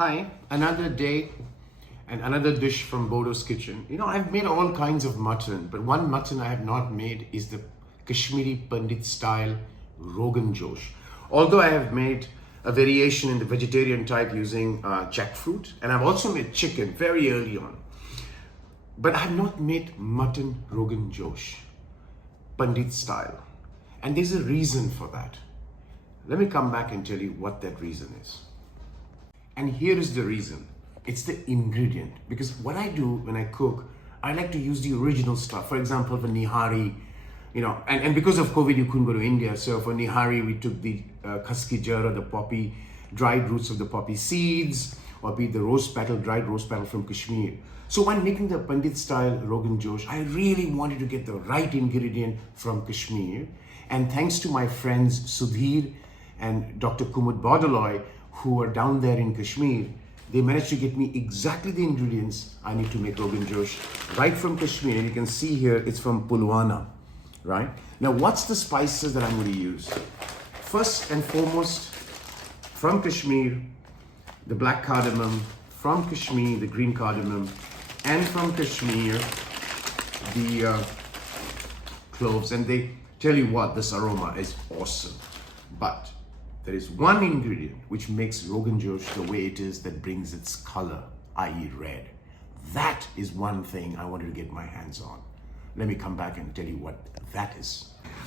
Hi, another day and another dish from Bordo's kitchen. I've made all kinds of mutton, but one mutton I have not made is the Kashmiri Pandit style Rogan Josh. Although I have made a variation in the vegetarian type using jackfruit, and I've also made chicken very early on. But I have not made mutton Rogan Josh, Pandit style. And there's a reason for that. Let me come back and tell you what that reason is. And here is the reason. It's the ingredient. Because what I do when I cook, I like to use the original stuff. For example, for nihari, and because of COVID, you couldn't go to India. So for nihari, we took the khaski jara, the poppy, dried roots of the poppy seeds, or be it the rose petal, dried rose petal from Kashmir. So when making the Pandit style Rogan Josh, I really wanted to get the right ingredient from Kashmir. And thanks to my friends Sudhir and Dr. Kumud Bodaloy, who are down there in Kashmir, they managed to get me exactly the ingredients I need to make Rogan Josh right from Kashmir. And you can see here, it's from Pulwama, right? Now, what's the spices that I'm going to use? First and foremost, from Kashmir, the black cardamom, from Kashmir, the green cardamom, and from Kashmir, the cloves. And they tell you what, this aroma is awesome. But there is one ingredient which makes Rogan Josh the way it is, that brings its color, i.e. red. That is one thing I wanted to get my hands on. Let me come back and tell you what that is.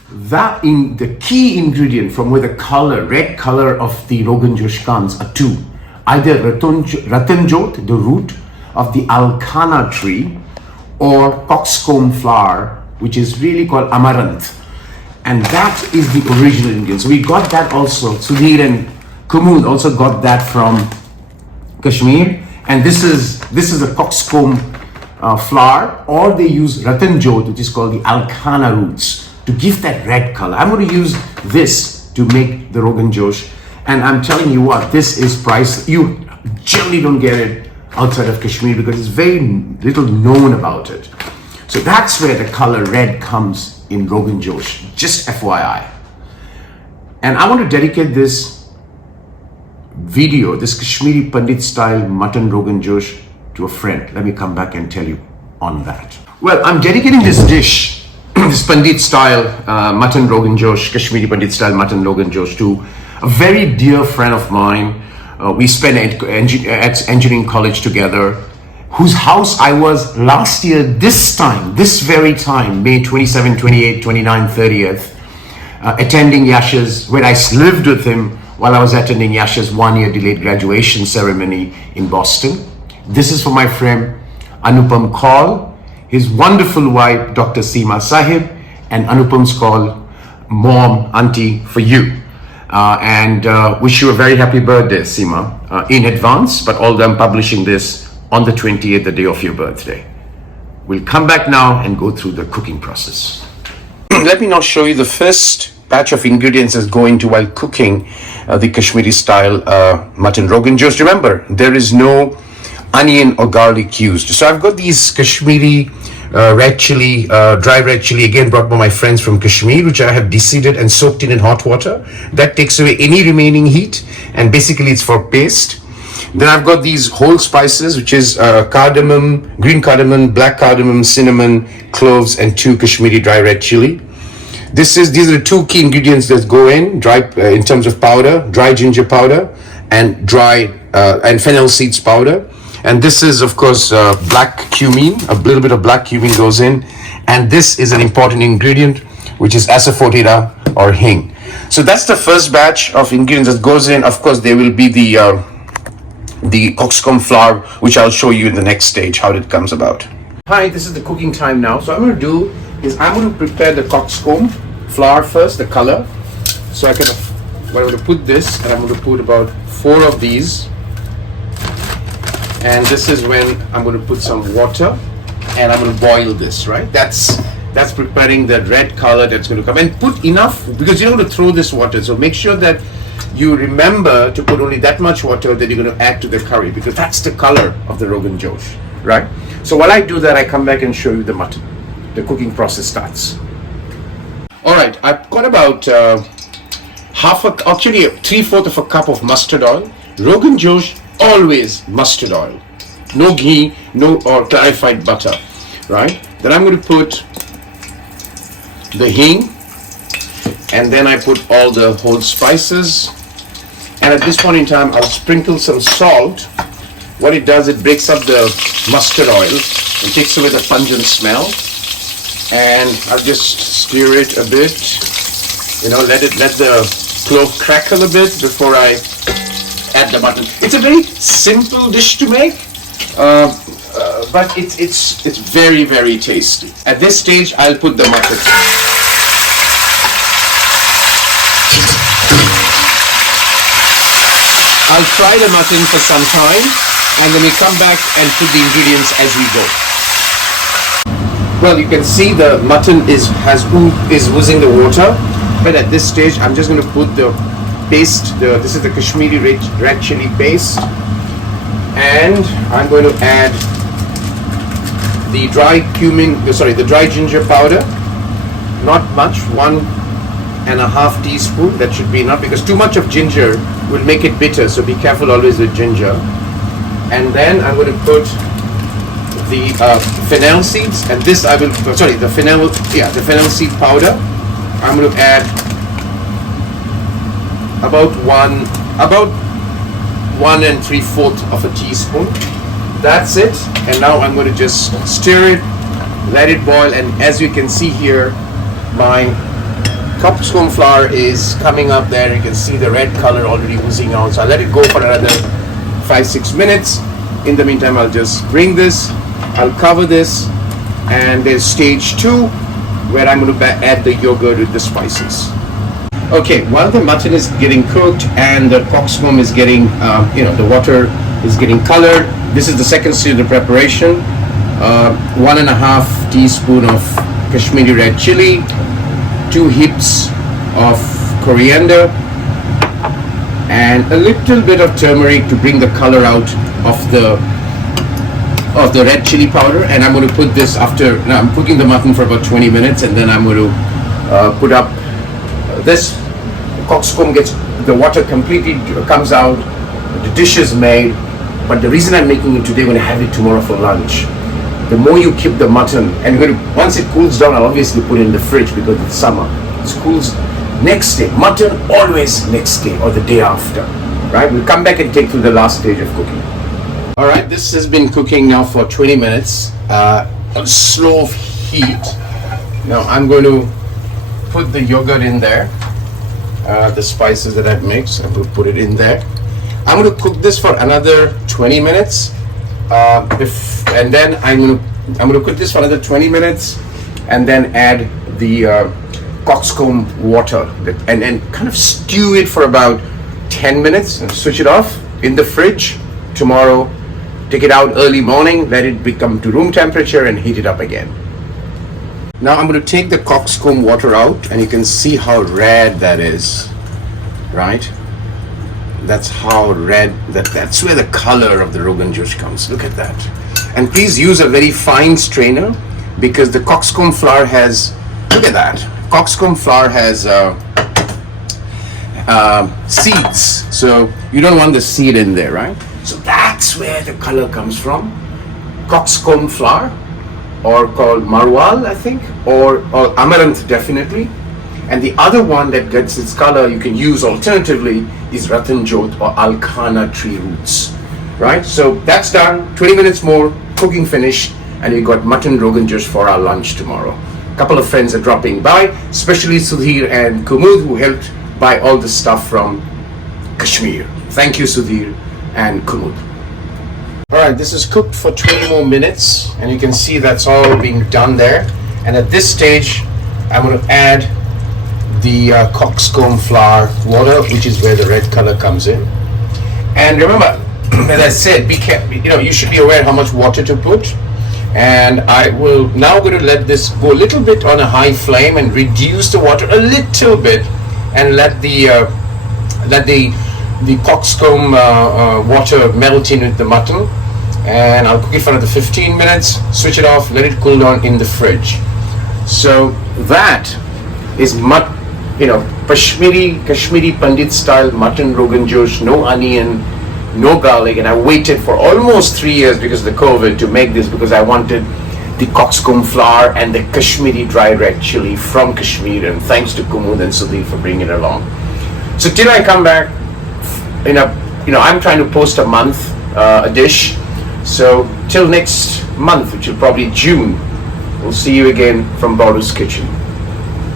The key ingredient from where the color, red color of the Rogan Josh comes are two. Either Ratanjot, the root of the alkana tree, or cockscomb flower, which is really called amaranth. And that is the original ingredient. So we got that also. Sudhir and Kumud also got that from Kashmir. And this is a cockscomb flower, or they use Ratanjot, which is called the alkana roots, to give that red color. I'm going to use this to make the Rogan Josh. And I'm telling you what, this is priceless. You generally don't get it outside of Kashmir because it's very little known about it. So that's where the color red comes in Rogan Josh, just FYI. And I want to dedicate this video, this Kashmiri Pandit style mutton Rogan Josh, to a friend. Let me come back and tell you on that. Well, I'm dedicating this dish, this Pandit style mutton Rogan Josh, Kashmiri Pandit style mutton Rogan Josh, to a very dear friend of mine. We spent at engineering college together, whose house I was last year, this very time, May 27, 28, 29, 30th, attending Yash's, where I lived with him while I was attending Yash's 1-year delayed graduation ceremony in Boston. This is for my friend Anupam Kaul, his wonderful wife, Dr. Seema Sahib, and Anupam's call, mom, auntie, for you. And wish you a very happy birthday, Seema, in advance, but although I'm publishing this on the 28th, the day of your birthday. We'll come back now and go through the cooking process. Let me now show you the first batch of ingredients that's going to while cooking the Kashmiri style mutton Rogan Josh. Remember, there is no onion or garlic used. So I've got these Kashmiri red chili, dry red chili, again brought by my friends from Kashmir, which I have deseeded and soaked in hot water. That takes away any remaining heat, and basically it's for paste. Then I've got these whole spices, which is cardamom, green cardamom, black cardamom, cinnamon, cloves, and 2 Kashmiri dry red chili. These are the 2 key ingredients that go in in terms of powder: dry ginger powder and and fennel seeds powder. And this is, of course, black cumin. A little bit of black cumin goes in. And this is an important ingredient, which is asafoetida or hing. So that's the first batch of ingredients that goes in. Of course, there will be the cockscomb flour, which I'll show you in the next stage how it comes about. Hi, this is the cooking time now. So what I'm going to do is I'm going to prepare the cockscomb flour first, the color. So I'm going to put this, and I'm going to put about 4 of these. And this is when I'm going to put some water, and I'm going to boil this, right? That's preparing the red color that's going to come. And put enough, because you're going to throw this water. So make sure that you remember to put only that much water that you're going to add to the curry, because that's the color of the Rogan Josh, right? So while I do that, I come back and show you the mutton. The cooking process starts. All right, I've got about 3/4 of a cup of mustard oil. Rogan Josh always mustard oil, no ghee, no or clarified butter, right? Then I'm going to put the hing, and then I put all the whole spices, and at this point in time I'll sprinkle some salt. What it does, it breaks up the mustard oil and takes away the pungent smell, and I'll just stir it a bit, let the clove crackle a bit before I add the mutton. It's a very simple dish to make, but it's very, very tasty. At this stage, I'll put the mutton. I'll fry the mutton for some time, and then we come back and put the ingredients as we go. Well, you can see the mutton is oozing the water, but at this stage, I'm just going to put the paste. This is the Kashmiri red chili paste, and I'm going to add the the dry ginger powder. Not much, 1.5 teaspoons. That should be enough, because too much of ginger will make it bitter. So be careful always with ginger. And then I'm going to put the fennel seeds, and this the fennel seed powder. I'm going to add about 1 3/4 of a teaspoon. That's it. And now I'm going to just stir it, let it boil, and as you can see here, my cockscomb flour is coming up there. You can see the red color already oozing out. So I'll let it go for another 5-6 minutes. In the meantime, I'll just bring this, I'll cover this, and there's stage 2, where I'm going to add the yogurt with the spices. Okay, while the mutton is getting cooked and the cockscomb is getting, the water is getting colored, this is the second stage of the preparation. 1.5 teaspoon of Kashmiri red chili, 2 hips of coriander, and a little bit of turmeric to bring the color out of the red chili powder. And I'm going to put this now I'm cooking the mutton for about 20 minutes, and then I'm going to put up this. Cockscomb gets the water completely comes out, the dish is made. But the reason I'm making it today, I'm going to have it tomorrow for lunch. The more you keep the mutton, and once it cools down, I'll obviously put it in the fridge because it's summer. It cools next day. Mutton always next day or the day after, right? We'll come back and take through the last stage of cooking. All right, this has been cooking now for 20 minutes on slow heat. Now I'm going to put the yogurt in there, the spices that I've mixed. I'm going to put it in there. I'm going to cook this for another 20 minutes, and then I'm going to cook this for another 20 minutes, and then add the cockscomb water, and then kind of stew it for about 10 minutes and switch it off in the fridge. Tomorrow, take it out early morning, let it become to room temperature, and heat it up again. Now I'm going to take the cockscomb water out, and you can see how red that is, right? That's how red, that's where the color of the Rogan Josh comes. Look at that. And please use a very fine strainer, because the cockscomb flour has, look at that, cockscomb flour has seeds. So you don't want the seed in there, right? So that's where the color comes from. Cockscomb flour, or called marwal, I think, or amaranth, definitely. And the other one that gets its color you can use alternatively is Ratan Jot or Alkhana tree roots, right? So that's done. 20 minutes more, cooking finished, and we got Mutton Rogan Josh for our lunch tomorrow. A couple of friends are dropping by, especially Sudhir and Kumud, who helped buy all the stuff from Kashmir. Thank you, Sudhir and Kumud. All right, this is cooked for 20 more minutes, and you can see that's all being done there. And at this stage, I'm going to add the cockscomb flour water, which is where the red color comes in. And remember, as I said, be careful. You should be aware how much water to put. And I will now going to let this go a little bit on a high flame and reduce the water a little bit, and let the cockscomb water melt in with the mutton. And I'll cook it for another 15 minutes. Switch it off. Let it cool down in the fridge. So that is Kashmiri Pandit style Mutton Rogan Josh. No onion, no garlic, and I waited for almost 3 years because of the COVID to make this, because I wanted the cockscomb flour and the Kashmiri dry red chili from Kashmir, and thanks to Kumud and Sudeep for bringing it along. So till I come back, I'm trying to post a month, a dish. So till next month, which will probably June, we'll see you again from Bordo's Kitchen.